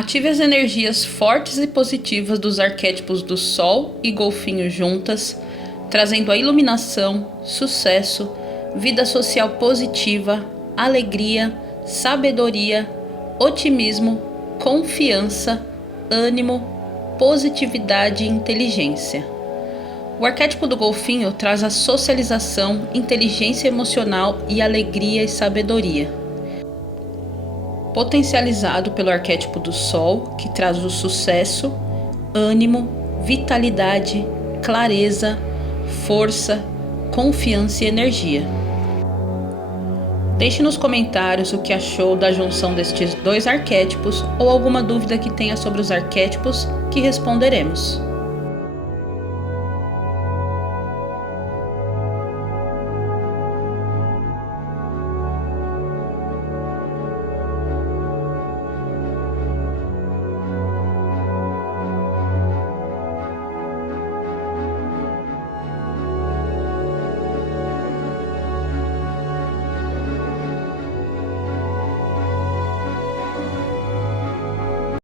Ative as energias fortes e positivas dos arquétipos do Sol e Golfinho juntas, trazendo a iluminação, sucesso, vida social positiva, alegria, sabedoria, otimismo, confiança, ânimo, positividade e inteligência. O arquétipo do Golfinho traz a socialização, inteligência emocional e alegria e sabedoria. Potencializado pelo arquétipo do Sol, que traz o sucesso, ânimo, vitalidade, clareza, força, confiança e energia. Deixe nos comentários o que achou da junção destes dois arquétipos ou alguma dúvida que tenha sobre os arquétipos que responderemos.